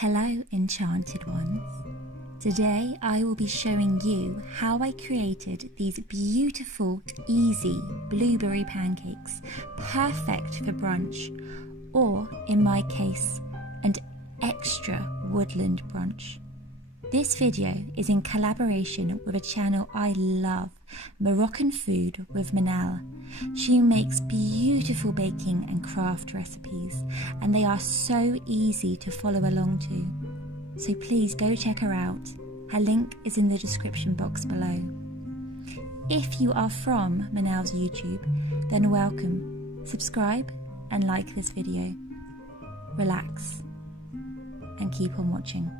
Hello Enchanted ones. Today I will be showing you how I created these beautiful, easy blueberry pancakes, perfect for brunch, or in my case, an extra woodland brunch. This video is in collaboration with a channel I love, Moroccan Food with Manal. She makes beautiful baking and craft recipes, and they are so easy to follow along to. So please go check her out. Her link is in the description box below. If you are from Manal's YouTube, then welcome. Subscribe and like this video. Relax and keep on watching.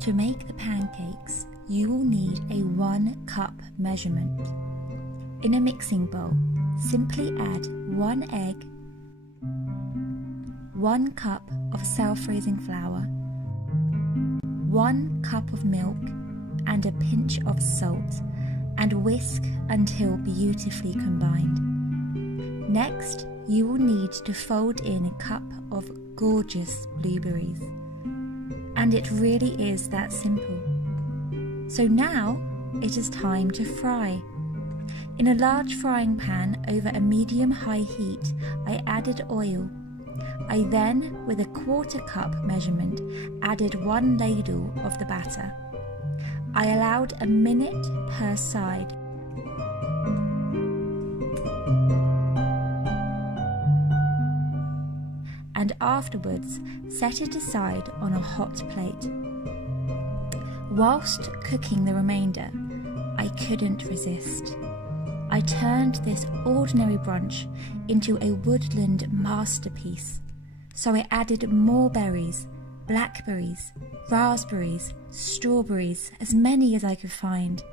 To make the pancakes, you will need a 1 cup measurement. In a mixing bowl, simply add 1 egg, 1 cup of self-raising flour, 1 cup of milk, and a pinch of salt, and whisk until beautifully combined. Next, you will need to fold in a cup of gorgeous blueberries. And it really is that simple. So now it is time to fry. In a large frying pan over a medium-high heat, I added oil. I then, with a 1/4 cup measurement, added 1 ladle of the batter. I allowed a minute per side. And afterwards set it aside on a hot plate. Whilst cooking the remainder, I couldn't resist. I turned this ordinary brunch into a woodland masterpiece. So I added more berries, blackberries, raspberries, strawberries, as many as I could find.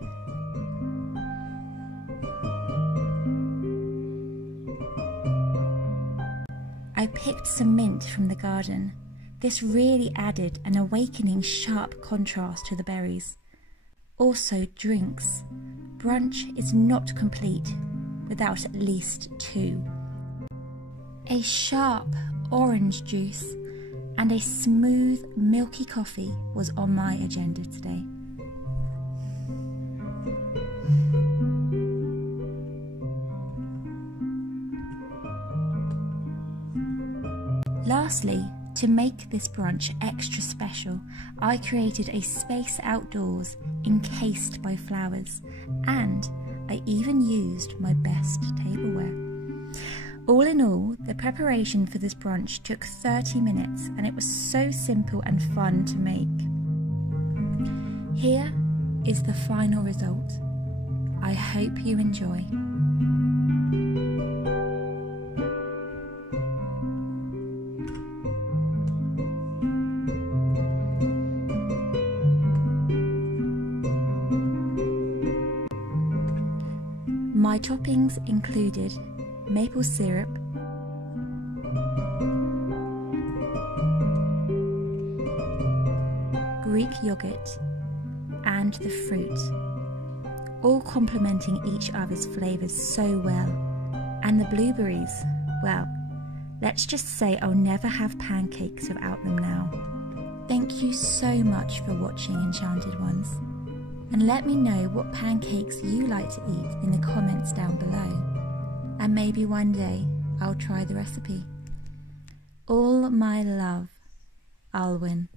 I picked some mint from the garden. This really added an awakening sharp contrast to the berries. Also drinks. Brunch is not complete without at least 2. A sharp orange juice and a smooth milky coffee was on my agenda today. Lastly, to make this brunch extra special, I created a space outdoors encased by flowers, and I even used my best tableware. All in all, the preparation for this brunch took 30 minutes, and it was so simple and fun to make. Here is the final result. I hope you enjoy. My toppings included maple syrup, Greek yogurt, and the fruit, all complementing each other's flavours so well. And the blueberries, well, let's just say I'll never have pancakes without them now. Thank you so much for watching, Enchanted ones. And let me know what pancakes you like to eat in the comments down below. And maybe one day I'll try the recipe. All my love, Alwyn.